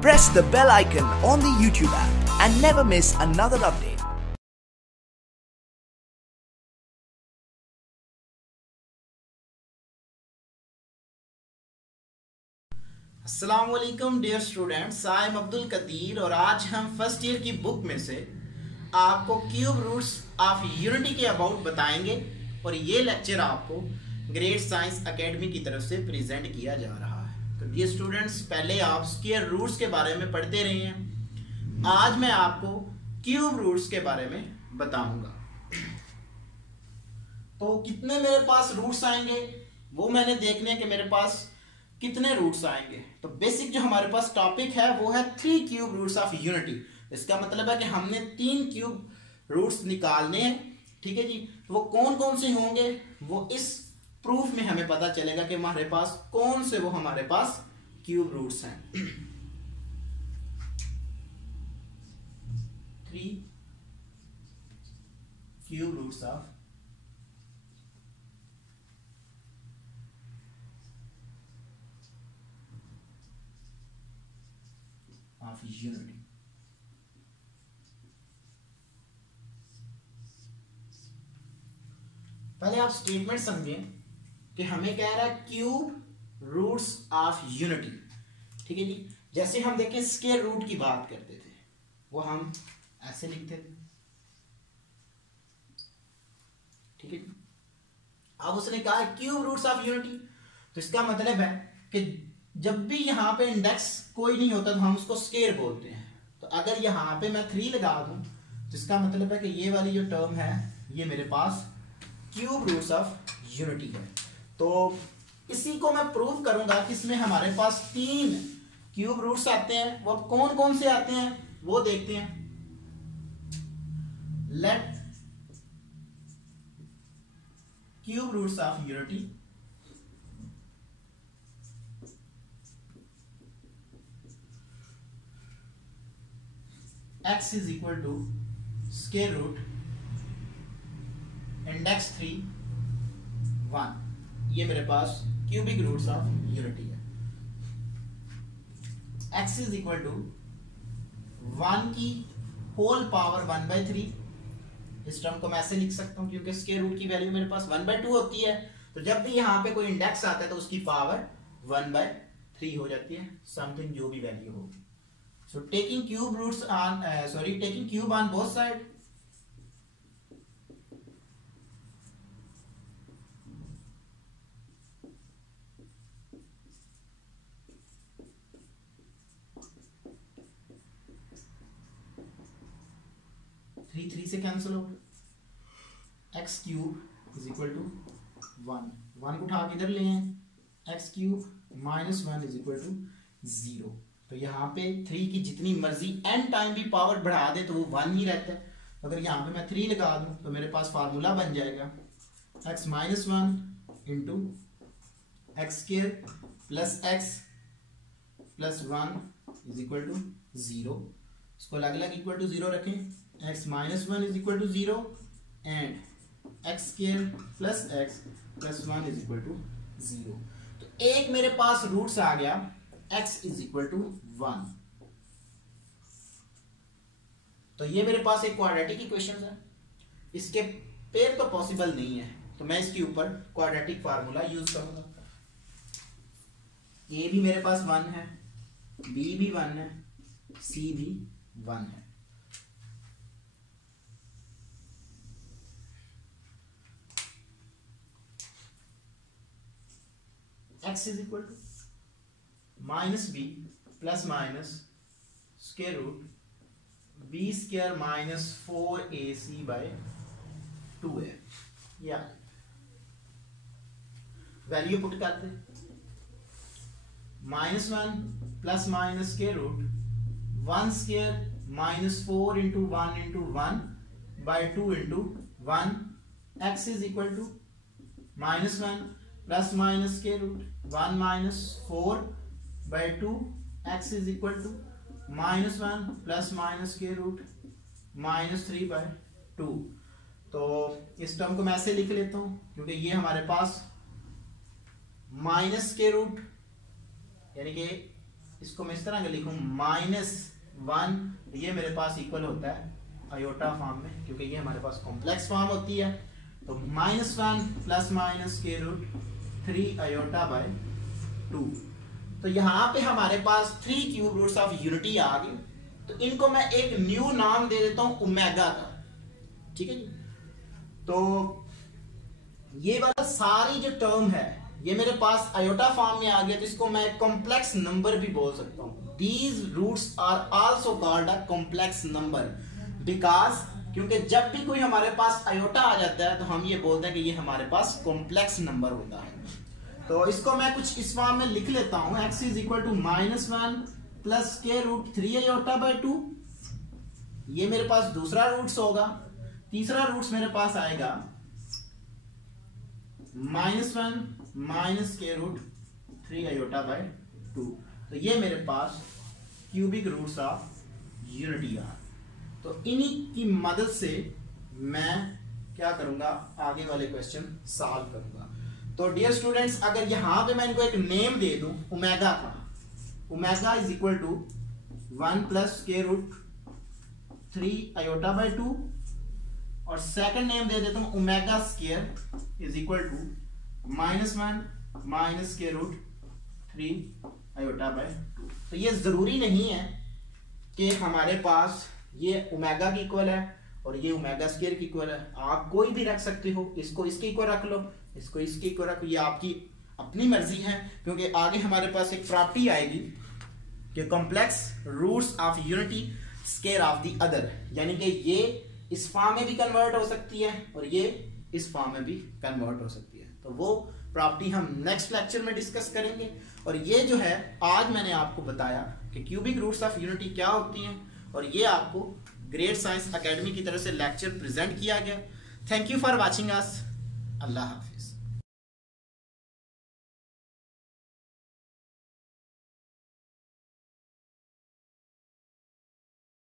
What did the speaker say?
Press the bell icon on the YouTube app and never miss another update. अस्सलामुअलैकुम dear students, I am Abdul Qadir और आज हम first year की book में से आपको क्यूब रूट्स ऑफ यूनिटी के अबाउट बताएंगे और ये लेक्चर आपको ग्रेट साइंस एकेडमी की तरफ से प्रेजेंट किया जा रहा है। तो डियर स्टूडेंट्स, पहले आप स्क्वायर रूट्स के बारे में पढ़ते रहे हैं, आज मैं आपको क्यूब रूट्स के बारे में बताऊंगा। तो कितने मेरे पास रूट्स आएंगे वो मैंने देखने के मेरे पास कितने रूट्स आएंगे। तो बेसिक जो हमारे पास टॉपिक है वो है 3 क्यूब रूट्स ऑफ यूनिटी। इसका मतलब है कि हमने 3 क्यूब रूट्स निकालने हैं, ठीक है जी। तो वो कौन कौन से होंगे वो इस प्रूफ में हमें पता चलेगा कि हमारे पास कौन से वो हमारे पास क्यूब रूट्स हैं। 3 क्यूब रूट्स ऑफ यूनिटी। पहले आप स्टेटमेंट समझें कि हमें कह रहा है क्यूब रूट्स ऑफ यूनिटी, ठीक है जी। जैसे हम देखें स्क्वायर रूट की बात करते थे वो हम ऐसे लिखते थे, ठीक है जी। अब उसने कहा है क्यूब रूट्स ऑफ यूनिटी, तो इसका मतलब है कि जब भी यहां पे इंडेक्स कोई नहीं होता तो हम उसको स्क्वायर बोलते हैं। तो अगर यहां पे मैं 3 लगा दूं तो इसका मतलब है कि ये वाली जो टर्म है ये मेरे पास क्यूब रूट्स ऑफ यूनिटी है। तो इसी को मैं प्रूव करूंगा कि इसमें हमारे पास 3 क्यूब रूट्स आते हैं। वो कौन कौन से आते हैं वो देखते हैं। Let cube roots of unity x is equal to square root index 3 1। ये मेरे पास क्यूबिक रूट्स ऑफ यूनिटी है। x is equal to 1 की होल पावर 1/3। इस टर्म को मैं ऐसे लिख सकता हूं क्योंकि स्क्वायर रूट की वैल्यू मेरे पास 1/2 होती है। तो जब भी यहां पे कोई इंडेक्स आता है तो उसकी पावर 1/3 हो जाती है, समथिंग जो भी वैल्यू हो। So taking cube roots on taking cube on both side, three से कैंसिल हो, x cube is equal to 1 को उठा के इधर ले आए, x cube minus 1 is equal to 0। तो यहाँ पे 3 की जितनी मर्जी n टाइम भी पावर बढ़ा दे तो वो 1 ही रहता है। अगर यहाँ पे मैं 3 लगा दूं तो मेरे पास फार्मूला बन जाएगा x minus 1 into x square plus x plus 1 is equal to 0। इसको अलग अलग इक्वल टू 0 रखें। x minus 1 is equal to 0 and x square plus x plus 1 is equal to 0। तो एक मेरे पास रूट्स आ गया x इज इक्वल टू 1। तो ये मेरे पास एक क्वाड्रेटिक इक्वेशन है। इसके पेयर तो पॉसिबल नहीं है, तो मैं इसके ऊपर क्वाड्रेटिक फार्मूला यूज करूंगा। a भी मेरे पास 1 है, b भी 1 है, c भी 1 है। x is equal to minus B plus minus square root B square minus 4ac/2 है। या वैल्यू पुट कर दे, -1 plus minus square root 1 square minus 4 into 1 into 1/2 into 1। x is equal to -1 plus minus square root 1 minus 4/2। x is equal to -1 plus minus square root -3/2। तो इस term को मैं ऐसे लिख लेता हूं क्योंकि ये हमारे पास माइनस के रूट यानी कि इसको मैं इस तरह का लिखूं -1, ये मेरे पास इक्वल होता है आयोटा फॉर्म में, क्योंकि ये हमारे पास कॉम्प्लेक्स फॉर्म होती है। तो -1 प्लस माइनस के रूट 3 आयोटा बाय 2। तो यहाँ पे हमारे पास 3 क्यूब रूट्स ऑफ यूनिटी आ गए। तो इनको मैं एक न्यू नाम दे देता हूं ओमेगा का, ठीक है जी। तो ये वाला सारी जो टर्म है ये मेरे पास आयोटा फॉर्म में आ गया, तो इसको मैं कॉम्प्लेक्स नंबर भी बोल सकता हूं। These roots are also called a complex number because, क्योंकि जब भी कोई हमारे पास आयोटा आ जाता है तो हम ये बोलते हैं कि ये हमारे पास कॉम्प्लेक्स नंबर होता है। तो इसको मैं कुछ इस फॉर्म में लिख लेता हूं, x is equal to -1 plus के रूट 3 आयोटा बाय 2। ये मेरे पास दूसरा रूट्स होगा। तीसरा रूट्स मेरे पास आएगा -1 माइनस के रूट 3 आयोटा बाय 2। तो ये मेरे पास क्यूबिक रूट्स ऑफ यूनिटी आ। तो इन्हीं की मदद से मैं क्या करूंगा, आगे वाले क्वेश्चन सॉल्व करूंगा। तो डियर स्टूडेंट्स, अगर यहां पे मैं इनको एक नेम दे दूं ओमेगा का, omega is equal to 1 plus के रूट 3 आयोटा बाय 2, और सेकंड नेम दे देता हूं omega square is equal to -1 minus के रूट 3 आयोटा बाय 2। तो ये जरूरी नहीं है कि हमारे पास ये ओमेगा की इक्वल है और ये ओमेगा स्क्वायर की इक्वल है। आप कोई भी रख सकते हो, इसको इसके इक्वल रख लो, इसको इसके इक्वल रख लो, ये आपकी अपनी मर्जी है। क्योंकि आगे हमारे पास एक प्रॉपर्टी आएगी कि complex roots of unity square of the other, यानी कि ये इस फॉर्म में भी कन्वर्ट हो सकती है और ये इस फॉर्म में भी कन्वर्ट हो सकती है। तो वो प्रॉपर्टी हम नेक्स्ट लेक्चर में डिस्कस करेंगे। और ये जो है आज मैंने आपको बताया कि क्यूबिक रूट्स ऑफ यूनिटी क्या होती हैं, और ये आपको ग्रेट साइंस एकेडमी की तरफ से लेक्चर प्रेजेंट किया गया। Thank you for watching us. अल्लाह हाफ़िज़।